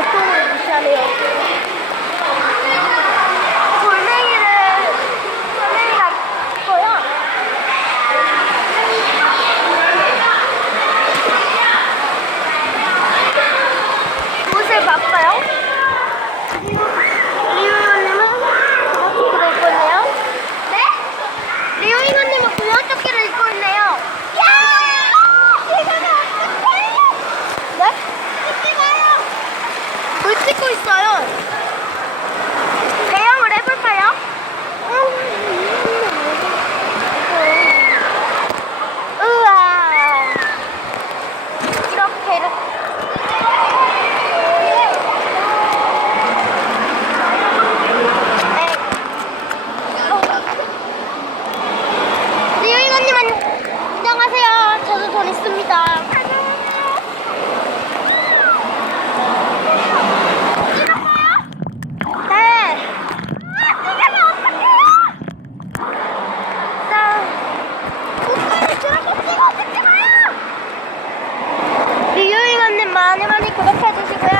Of course. 찍고 있어요. 대형을 해볼까요? 우와. 이렇게 이렇게. 많이 많이 구독해주시고요.